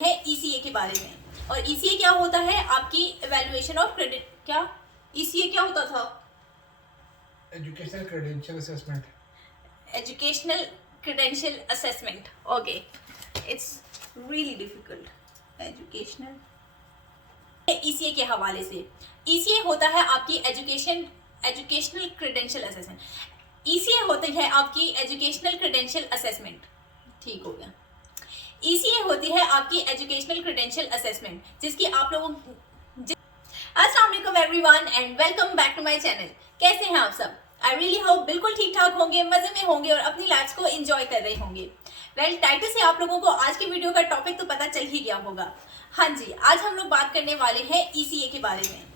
है ईसीए के बारे में। और ईसीए क्या होता है? आपकी इवैल्यूएशन ऑफ क्रेडिट। क्या ईसीए क्या होता था? Educational credential assessment. Educational credential assessment. Okay, it's really difficult. Educational ECA के हवाले से ईसीए होता है आपकी एजुकेशनल क्रेडेंशियल असेसमेंट। ईसीए होती है आपकी एजुकेशनल क्रेडेंशियल असेसमेंट। ठीक हो गया। ईसीए होती है आपकी एजुकेशनल क्रेडेंशियल असेसमेंट, जिसकी आप लोगों अस्सलाम वालेकुम everyone and welcome back to my channel. कैसे हैं आप सब? आई रियली होप बिल्कुल ठीक ठाक होंगे, मजे में होंगे और अपनी लाइफ को एंजॉय कर रहे होंगे। वेल, टाइटल से आप लोगों को आज की वीडियो का टॉपिक तो पता चल ही गया होगा। हाँ जी, आज हम लोग बात करने वाले हैं ईसीए के बारे में।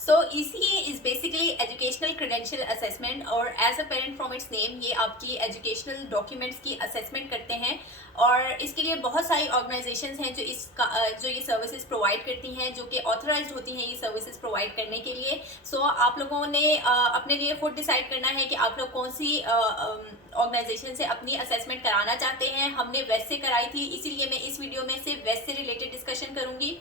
So ECA is basically educational credential assessment और as apparent from its name ये आपकी educational documents की assessment करते हैं। और इसके लिए बहुत सारी organizations हैं जो ये services provide करती हैं, जो कि authorized होती हैं ये services provide करने के लिए। So आप लोगों ने अपने लिए खुद decide करना है कि आप लोग कौन सी ऑर्गेनाइजेशन से अपनी असेसमेंट कराना चाहते हैं। हमने वेस्ट से कराई थी, इसीलिए मैं इस वीडियो में से वेस्ट से रिलेटेड डिस्कशन करूंगी।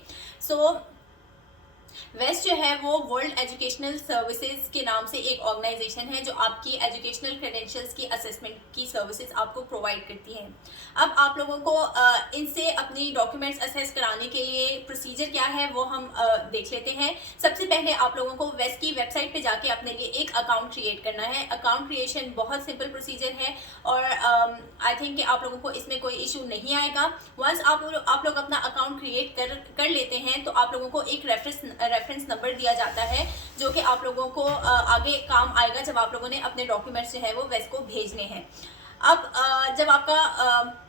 वेस्ट जो है वो वर्ल्ड एजुकेशनल सर्विसेज के नाम से एक ऑर्गेनाइजेशन है जो आपकी एजुकेशनल क्रेडेंशियल्स की असेसमेंट की सर्विसेज आपको प्रोवाइड करती है। अब आप लोगों को इनसे अपनी डॉक्यूमेंट्स असेस कराने के लिए प्रोसीजर क्या है वो हम देख लेते हैं। सबसे पहले आप लोगों को वेस्ट की वेबसाइट पे जाके अपने लिए एक अकाउंट क्रिएट करना है। अकाउंट क्रिएशन बहुत सिंपल प्रोसीजर है और आई थिंक कि आप लोगों को इसमें कोई इशू नहीं आएगा। वंस आप लोग अपना अकाउंट क्रिएट कर लेते हैं तो आप लोगों को एक रेफरेंस नंबर दिया जाता है जो कि आप लोगों को आगे काम आएगा जब आप लोगों ने अपने डॉक्यूमेंट्स जो है वो वेस्ट को भेजने हैं। अब जब आपका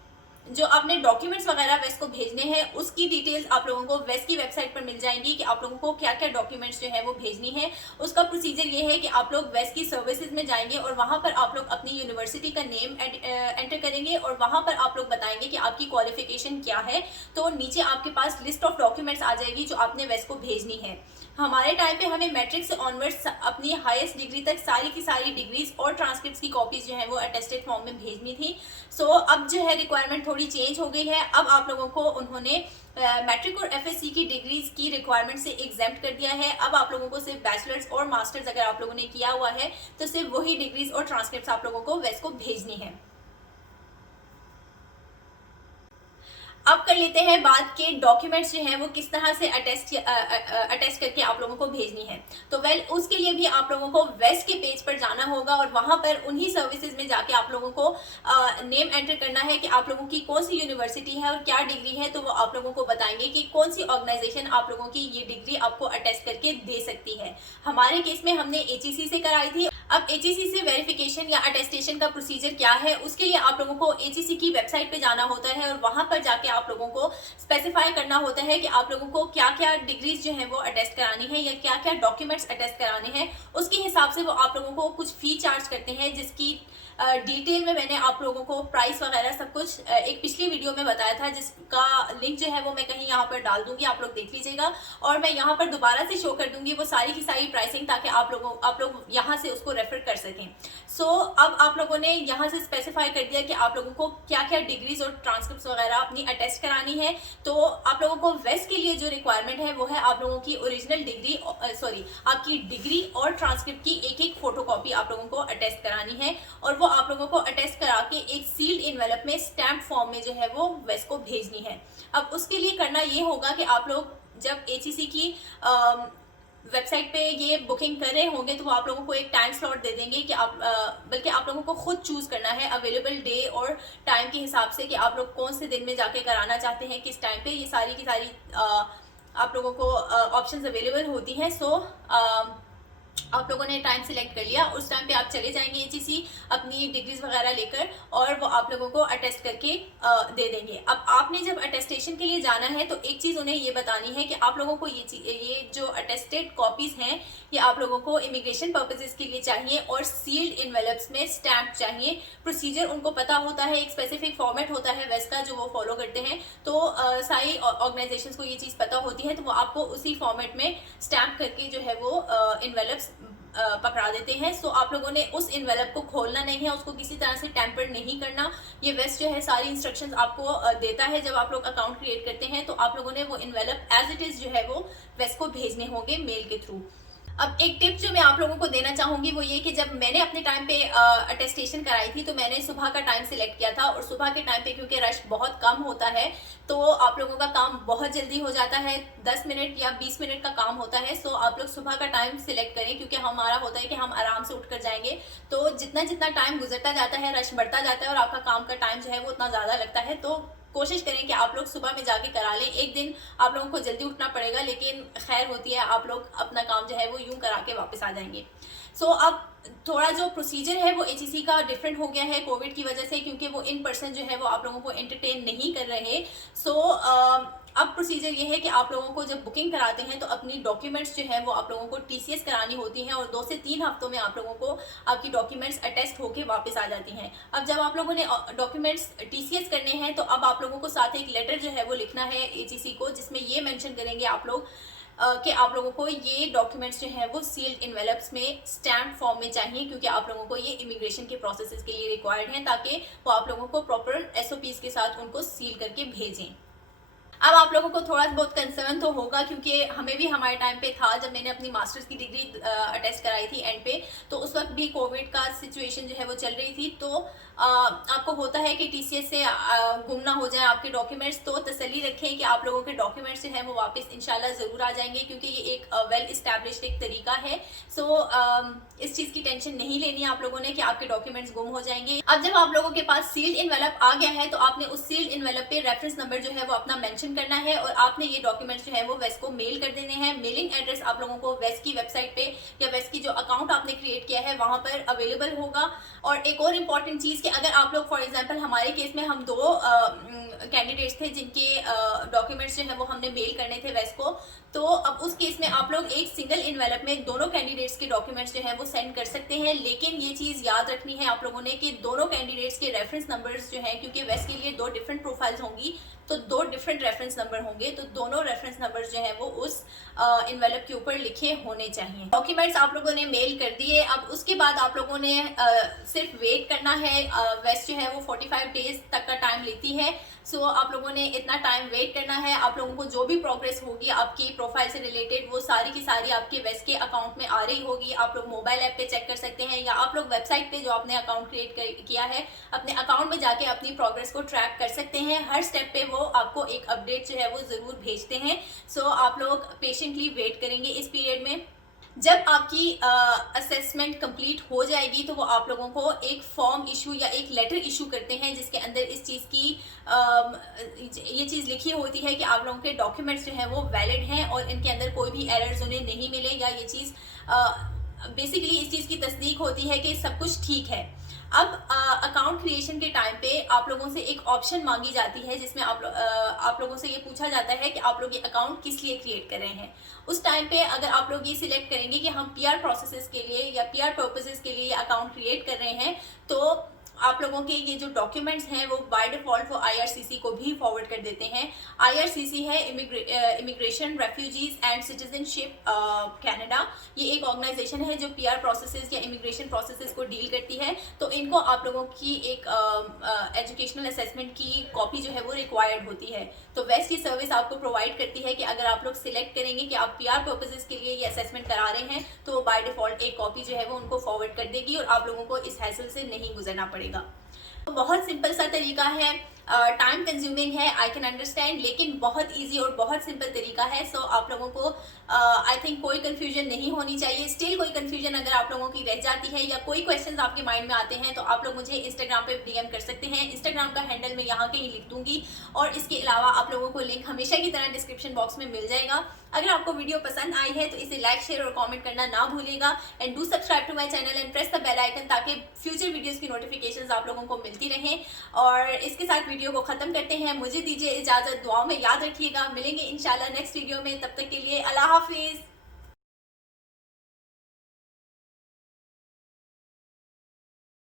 जो आपने डॉक्यूमेंट्स वगैरह वेस्ट को भेजने हैं उसकी डिटेल्स आप लोगों को वेस्ट की वेबसाइट पर मिल जाएंगी कि आप लोगों को क्या क्या डॉक्यूमेंट्स जो है वो भेजनी है। उसका प्रोसीजर ये है कि आप लोग वेस्ट की सर्विसेज में जाएंगे और वहां पर आप लोग अपनी यूनिवर्सिटी का नेम एंटर करेंगे और वहां पर आप लोग बताएंगे कि आपकी क्वालिफिकेशन क्या है। तो नीचे आपके पास लिस्ट ऑफ डॉक्यूमेंट्स आ जाएगी जो आपने वेस्ट को भेजनी है। हमारे टाइम पे हमें मैट्रिक से ऑनवर्ड्स अपनी हाईएस्ट डिग्री तक सारी की सारी डिग्रीज और ट्रांसक्रिप्ट्स की कॉपीज जो है वो अटेस्टेड फॉर्म में भेजनी थी। सो अब जो है रिक्वायरमेंट थोड़ी चेंज हो गई है। अब आप लोगों को उन्होंने मैट्रिक और एफएससी की डिग्रीज की रिक्वायरमेंट से एग्जेम्प्ट कर दिया है। अब आप लोगों को सिर्फ बैचलर्स और मास्टर्स अगर आप लोगों ने किया हुआ है तो सिर्फ वही डिग्रीज और ट्रांसक्रिप्ट्स आप लोगों को वेस्ट को भेजनी है। अब कर लेते हैं बात के डॉक्यूमेंट्स जो हैं वो किस तरह से अटेस्ट करके आप लोगों को भेजनी है। तो वेल, उसके लिए भी आप लोगों को वेस्ट के पेज पर जाना होगा और वहां पर उन्हीं सर्विसेज में जाके आप लोगों को नेम एंटर करना है कि आप लोगों की कौन सी यूनिवर्सिटी है और क्या डिग्री है। तो वो आप लोगों को बताएंगे कि कौन सी ऑर्गेनाइजेशन आप लोगों की ये डिग्री आपको अटेस्ट करके दे सकती है। हमारे केस में हमने एचईसी से कराई थी। अब एचईसी से वेरिफिकेशन या अटेस्टेशन का प्रोसीजर क्या है, उसके लिए आप लोगों को एचईसी की वेबसाइट पे जाना होता है और वहां पर जाके आप लोगों को स्पेसिफाई करना होता है कि आप लोगों को क्या क्या डिग्रीज जो है वो अटेस्ट करानी है या क्या क्या डॉक्यूमेंट्स अटेस्ट कराने हैं। उसके हिसाब से वो आप लोगों को कुछ फी चार्ज करते हैं, जिसकी डिटेल में मैंने आप लोगों को प्राइस वगैरह सब कुछ एक पिछली वीडियो में बताया था, जिसका लिंक जो है वो मैं कहीं यहाँ पर डाल दूंगी, आप लोग देख लीजिएगा। और मैं यहाँ पर दोबारा से शो कर दूंगी वो सारी की सारी प्राइसिंग, ताकि आप लोग यहाँ से उसको रेफर कर सकें। सो अब आप लोगों ने यहाँ से स्पेसिफाई कर दिया कि आप लोगों को क्या क्या डिग्रीज और ट्रांसक्रिप्ट्स वगैरह अपनी अटेस्ट करानी है। तो आप लोगों को वेस्ट के लिए जो रिक्वायरमेंट है वो है आप लोगों की ओरिजिनल डिग्री आपकी डिग्री और ट्रांसक्रिप्ट की एक एक फोटोकॉपी आप लोगों को अटेस्ट करानी है और वो आप लोगों को अटेस्ट करा के एक सील्ड इनवेलप में स्टैम्प फॉर्म में जो है वो वेस्ट को भेजनी है। अब उसके लिए करना ये होगा कि आप लोग जब एचईसी की वेबसाइट पे ये बुकिंग कर रहे होंगे तो वो आप लोगों को एक टाइम स्लॉट दे देंगे कि बल्कि आप लोगों को खुद चूज करना है अवेलेबल डे और टाइम के हिसाब से कि आप लोग कौन से दिन में जाके कराना चाहते हैं, किस टाइम पे। ये सारी की सारी आप लोगों को ऑप्शंस अवेलेबल होती हैं। सो आप लोगों ने टाइम सिलेक्ट कर लिया, उस टाइम पे आप चले जाएंगे एचईसी अपनी डिग्रीज वगैरह लेकर और वो आप लोगों को अटेस्ट करके दे देंगे। अब आपने जब अटेस्टेशन के लिए जाना है तो एक चीज उन्हें ये बतानी है कि आप लोगों को ये जो अटेस्टेड कॉपीज हैं ये आप लोगों को इमिग्रेशन पर्पसेस के लिए चाहिए और सील्ड इनवेलप्स में स्टैम्प चाहिए। प्रोसीजर उनको पता होता है, एक स्पेसिफिक फॉर्मेट होता है वेस्ट का जो वो फॉलो करते हैं। तो सारी ऑर्गेनाइजेशंस को ये चीज पता होती है तो वो आपको उसी फॉर्मेट में स्टैम्प करके जो है वो इनवेलप्स पकड़ा देते हैं। सो आप लोगों ने उस इन्वेलप को खोलना नहीं है, उसको किसी तरह से टैम्पर नहीं करना। ये वेस्ट जो है सारी इंस्ट्रक्शंस आपको देता है जब आप लोग अकाउंट क्रिएट करते हैं, तो आप लोगों ने वो इन्वेलप एज इट इज जो है वो वेस्ट को भेजने होंगे मेल के थ्रू। अब एक टिप जो मैं आप लोगों को देना चाहूंगी वो ये कि जब मैंने अपने टाइम पे अटेस्टेशन कराई थी तो मैंने सुबह का टाइम सिलेक्ट किया था, और सुबह के टाइम पे क्योंकि रश बहुत कम होता है तो आप लोगों का काम बहुत जल्दी हो जाता है, 10 मिनट या 20 मिनट का काम होता है। सो आप लोग सुबह का टाइम सिलेक्ट करें, क्योंकि हमारा होता है कि हम आराम से उठकर जाएंगे, तो जितना जितना टाइम गुजरता जाता है रश बढ़ता जाता है और आपका काम का टाइम जो है वो उतना ज़्यादा लगता है। तो कोशिश करें कि आप लोग सुबह में जाके करा लें। एक दिन आप लोगों को जल्दी उठना पड़ेगा, लेकिन खैर होती है, आप लोग अपना काम जो है वो यूं करा के वापस आ जाएंगे। सो अब थोड़ा जो प्रोसीजर है वो HEC का डिफरेंट हो गया है कोविड की वजह से, क्योंकि वो इन पर्सन जो है वो आप लोगों को एंटरटेन नहीं कर रहे। सो अब प्रोसीजर ये है कि आप लोगों को जब बुकिंग कराते हैं तो अपनी डॉक्यूमेंट्स जो है वो आप लोगों को TCS करानी होती हैं, और 2 से 3 हफ्तों में आप लोगों को आपकी डॉक्यूमेंट्स अटेस्ट होके वापस आ जाती हैं। अब जब आप लोगों ने डॉक्यूमेंट्स TCS करने हैं तो अब आप लोगों को साथ एक लेटर जो है वो लिखना है HEC को, जिसमें ये मेंशन करेंगे आप लोग कि आप लोगों को ये डॉक्यूमेंट्स जो है वो सील्ड इन्वेलप्स में स्टैम्प फॉर्म में चाहिए, क्योंकि आप लोगों को ये इमिग्रेशन के प्रोसेसेस के लिए रिक्वायर्ड हैं, ताकि वो आप लोगों को प्रॉपर SOPs के साथ उनको सील करके भेजें। अब आप लोगों को थोड़ा बहुत कंसर्न तो होगा, क्योंकि हमें भी हमारे टाइम पे था जब मैंने अपनी मास्टर्स की डिग्री अटेस्ट कराई थी एंड पे, तो उस वक्त भी कोविड का सिचुएशन जो है वो चल रही थी। तो आपको होता है कि TCS से गुम ना हो जाए आपके डॉक्यूमेंट्स, तो तसल्ली रखें कि आप लोगों के डॉक्यूमेंट्स जो है वो वापस इंशाल्लाह ज़रूर आ जाएंगे, क्योंकि ये एक वेल इस्टेब्लिश्ड एक तरीका है। सो इस चीज़ की टेंशन नहीं लेनी है आप लोगों ने कि आपके डॉक्यूमेंट्स गुम हो जाएंगे। अब जब आप लोगों के पास सील्ड इन्वेलप आ गया है तो आपने उस सील्ड इन्वेलप पे रेफरेंस नंबर जो है वो अपना मेंशन करना है, और आपने ये डॉक्यूमेंट्स जो है वो वेस्ट को मेल कर देने हैं। मेलिंग एड्रेस आप लोगों को वेस्ट की वेबसाइट पे या वेस्ट की जो अकाउंट आपने क्रिएट किया है वहां पर अवेलेबल होगा। और एक और इम्पॉर्टेंट चीज़ कि अगर आप लोग फॉर एग्जांपल हमारे केस में हम 2 कैंडिडेट्स थे जिनके डॉक्यूमेंट्स जो है वो हमने मेल करने थे वेस्ट को, तो अब उस केस में आप लोग एक सिंगल इन्वेलप में दोनों कैंडिडेट्स के डॉक्यूमेंट्स जो है वो सेंड कर सकते हैं। लेकिन ये चीज़ याद रखनी है आप लोगों ने कि दोनों कैंडिडेट्स के रेफरेंस नंबर्स जो हैं, क्योंकि वेस्ट के लिए 2 डिफरेंट प्रोफाइल्स होंगी तो 2 डिफरेंट रेफरेंस नंबर होंगे, तो दोनों रेफरेंस नंबर्स जो है वो उस इन्वेलप के ऊपर लिखे होने चाहिए। डॉक्यूमेंट्स आप लोगों ने मेल कर दिए, अब उसके बाद आप लोगों ने सिर्फ वेट करना है। वेस्ट जो है वो 45 डेज तक का टाइम लेती है। सो आप लोगों ने इतना टाइम वेट करना है। आप लोगों को जो भी प्रोग्रेस होगी आपकी प्रोफाइल से रिलेटेड वो सारी की सारी आपके वेस्ट के अकाउंट में आ रही होगी। आप लोग मोबाइल ऐप पे चेक कर सकते हैं, या आप लोग वेबसाइट पे जो आपने अकाउंट क्रिएट किया है अपने अकाउंट में जाके अपनी प्रोग्रेस को ट्रैक कर सकते हैं। हर स्टेप पे वो आपको एक अपडेट जो है वो ज़रूर भेजते हैं। सो आप लोग पेशेंटली वेट करेंगे इस पीरियड में। जब आपकी असेसमेंट कंप्लीट हो जाएगी तो वो आप लोगों को एक फॉर्म इशू या एक लेटर इशू करते हैं, जिसके अंदर इस चीज़ की ये चीज़ लिखी होती है कि आप लोगों के डॉक्यूमेंट्स जो हैं वो वैलिड हैं और इनके अंदर कोई भी एरर्स उन्हें नहीं मिले, या ये चीज़ बेसिकली इस चीज़ की तस्दीक होती है कि सब कुछ ठीक है। अब अकाउंट क्रिएशन के टाइम पे आप लोगों से एक ऑप्शन मांगी जाती है, जिसमें आप लोगों से ये पूछा जाता है कि आप लोग ये अकाउंट किस लिए क्रिएट कर रहे हैं। उस टाइम पे अगर आप लोग ये सिलेक्ट करेंगे कि हम PR प्रोसेसेस के लिए या PR पर्पसेस के लिए ये अकाउंट क्रिएट कर रहे हैं, तो आप लोगों के ये जो डॉक्यूमेंट्स हैं वो बाय डिफॉल्ट वो IRCC को भी फॉरवर्ड कर देते हैं। IRCC है immigration refugees and citizenship Canada. ये एक ऑर्गेनाइजेशन है जो PR प्रोसेसेस या इमिग्रेशन प्रोसेसेस को डील करती है। तो इनको आप लोगों की एक एजुकेशनल असेसमेंट की कॉपी जो है वो रिक्वायर्ड होती है। तो वेस्ट ये सर्विस आपको प्रोवाइड करती है कि अगर आप लोग सिलेक्ट करेंगे कि आप PR पर्पसेस के लिए ये असेसमेंट करा रहे हैं तो वो बाय डिफॉल्ट एक कॉपी जो है वो उनको फॉरवर्ड कर देगी और आप लोगों को इस हैसल से नहीं गुजरना पड़ेगा। तो बहुत सिंपल सा तरीका है, टाइम कंज्यूमिंग है, आई कैन अंडरस्टैंड, लेकिन बहुत इजी और बहुत सिंपल तरीका है। सो आप लोगों को आई थिंक कोई कंफ्यूजन नहीं होनी चाहिए। स्टिल कोई कंफ्यूजन अगर आप लोगों की रह जाती है या कोई क्वेश्चंस आपके माइंड में आते हैं तो आप लोग मुझे इंस्टाग्राम पे DM कर सकते हैं। इंस्टाग्राम का हैंडल मैं यहाँ कहीं लिख दूंगी, और इसके अलावा आप लोगों को लिंक हमेशा की तरह डिस्क्रिप्शन बॉक्स में मिल जाएगा। अगर आपको वीडियो पसंद आई है तो इसे लाइक, शेयर और कॉमेंट करना ना भूलिएगा। And do subscribe to my channel and press the bell icon, ताकि फ्यूचर वीडियोज़ की नोटिफिकेशन आप लोगों को मिलती रहें। और इसके साथ वीडियो को ख़त्म करते हैं। मुझे दीजिए इजाज़त, दुआओं में याद रखिएगा। मिलेंगे इंशाल्लाह नेक्स्ट वीडियो में, तब तक के लिए अल्लाह हाफिज़।